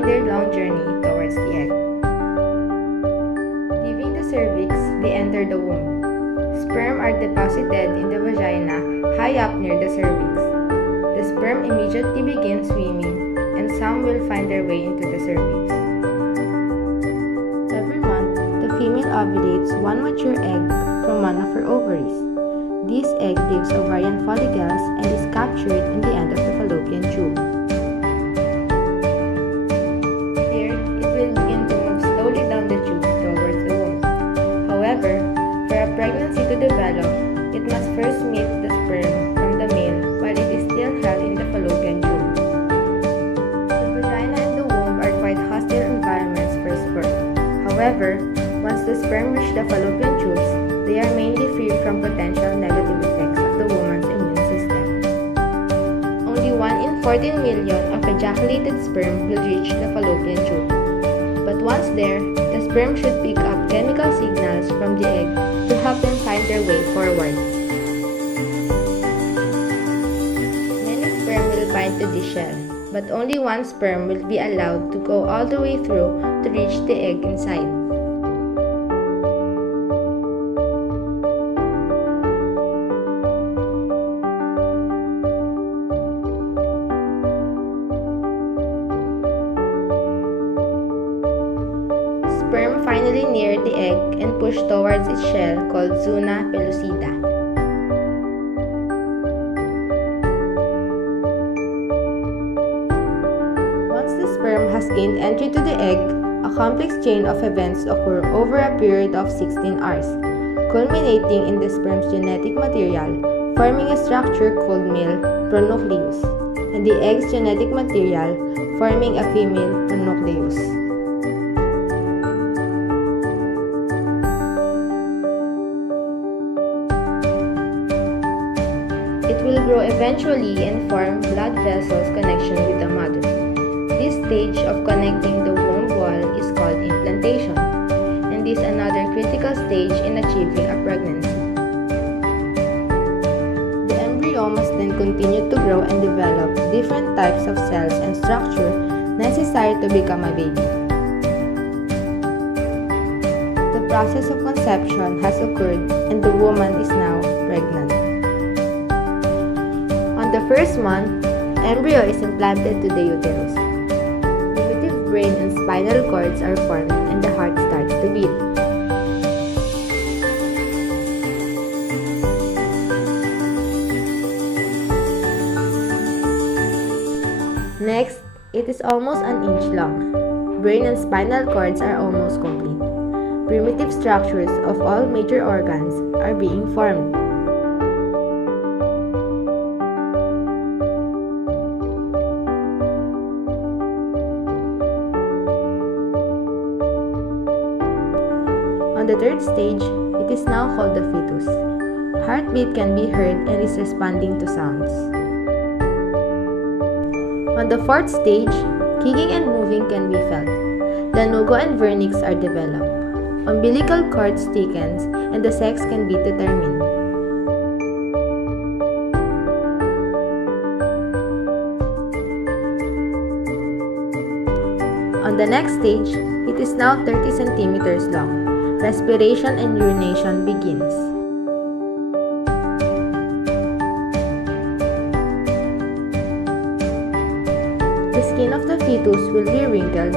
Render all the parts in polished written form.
begin their long journey towards the egg. Leaving the cervix, they enter the womb. Sperm are deposited in the vagina high up near the cervix. The sperm immediately begin swimming, and some will find their way into the cervix. Every month, the female ovulates one mature egg from one of her ovaries. This egg leaves ovarian follicles and is captured in the end of the fallopian tube. Here, it will begin to move slowly down the tube towards the womb. However, for a pregnancy to develop, it must first meet the sperm from the male while it is still held in the fallopian tube. The vagina and the womb are quite hostile environments for sperm. However, once the sperm reach the fallopian tubes, they are mainly free from potential negative effects of the woman's immune system. Only 1 in 14 million of ejaculated sperm will reach the fallopian tube. But once there, the sperm should pick up chemical signals from the egg to help them find their way forward. Many sperm will bind to the shell, but only 1 sperm will be allowed to go all the way through to reach the egg inside. Sperm finally near the egg and push towards its shell called zona pellucida. Once the sperm has gained entry to the egg, a complex chain of events occur over a period of 16 hours, culminating in the sperm's genetic material, forming a structure called male pronucleus, and the egg's genetic material, forming a female pronucleus. It will grow eventually and form blood vessels connection with the mother. This stage of connecting the womb wall is called implantation, and is another critical stage in achieving a pregnancy. The embryo must then continue to grow and develop different types of cells and structure necessary to become a baby. The process of conception has occurred and the woman is now pregnant. On the first month, embryo is implanted to the uterus. Primitive brain and spinal cords are formed and the heart starts to beat. Next, it is almost an inch long. Brain and spinal cords are almost complete. Primitive structures of all major organs are being formed. On the third stage, it is now called the fetus. Heartbeat can be heard and is responding to sounds. On the fourth stage, kicking and moving can be felt. Lanugo and vernix are developed. Umbilical cord thickens and the sex can be determined. On the next stage, it is now 30 centimeters long. Respiration and urination begins. The skin of the fetus will be wrinkled,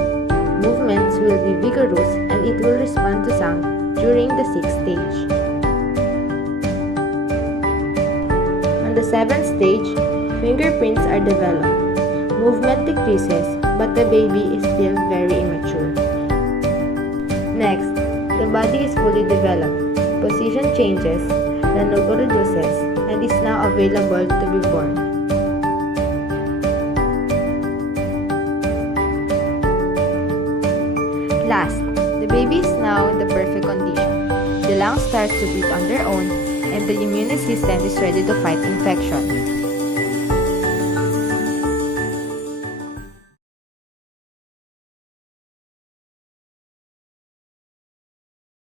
movements will be vigorous, and it will respond to sound during the sixth stage. On the seventh stage, fingerprints are developed. Movement decreases, but the baby is still very immature. Next, the body is fully developed, position changes, the nugo reduces, and is now available to be born. Last, the baby is now in the perfect condition. The lungs start to breathe on their own, and the immune system is ready to fight infection.